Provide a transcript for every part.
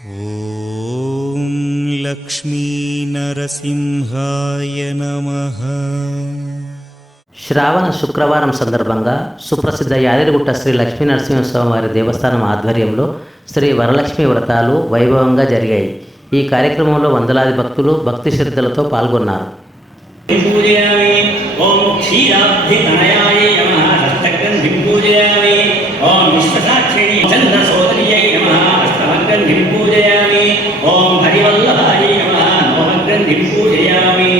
ఓం లక్ష్మీ నరసింహాయ నమః. శ్రావణ శుక్రవారం సందర్భంగా సుప్రసిద్ధ యాదగిరిగుట్ట శ్రీ లక్ష్మీ నరసింహస్వామి వారి దేవస్థానం ఆధ్వర్యంలో శ్రీ వరలక్ష్మి వ్రతాలు వైభవంగా జరిగాయి. ఈ కార్యక్రమంలో వందలాది భక్తులు భక్తి శ్రద్ధలతో పాల్గొన్నారు. ఓం హరివల్లభాయ నమః నవగ్రంథిం పూజయామి.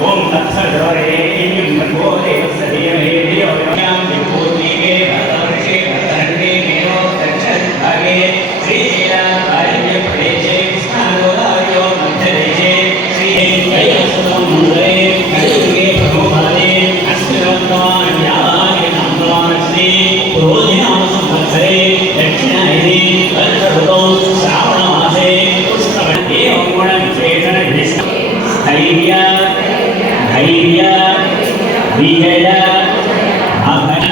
ఓం తత్సదోరే భగవతే వత్సదేవే దేవయాం విభూతికే భగవతే భగవతే మేనో దక్షిణాగే శ్రీశైలాయ ప్రదేశే కృష్ణగోదావరియో మధ్యదేశే శ్రీ కైలాసతం మందిరే కలియుగే భగవానే అస్మిరత్వాన్యాయ నామవాన్ శ్రీ పురోధినామ సంవత్సరే దక్షిణాయనే వర్షఋతౌ శ్రావణమాసే పుష్కరణే గుణ విశేషణ ధైర్య ధైర్య విజయ అభయ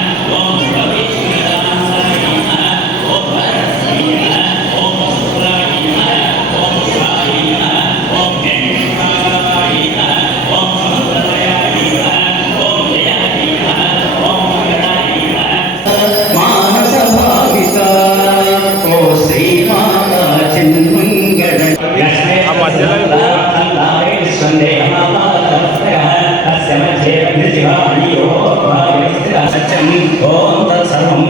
ఓం తత్సర్వం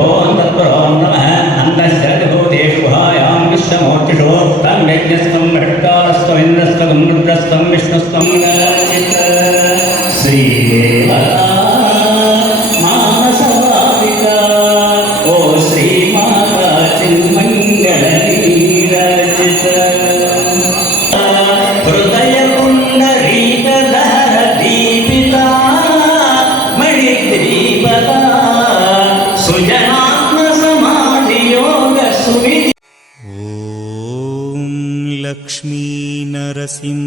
ఓం తత్పురం నమః అంతఃశరభూతేషు గుహాయాం విశ్వమూర్తిషు తం యజ్ఞస్తం భట్కారస్తం ఇంద్రస్తం రుద్రస్తం విష్ణుస్తం శ్రీదేవ మానసభావిక ఓ శ్రీమాతా చిన్మంగళ నీరజిత హృదయ పుండరీకధర దీపిత మణిద్రీపత సుజనాత్మ సమాధి యోగ సువిధి. ఓం లక్ష్మీ నరసింహాయ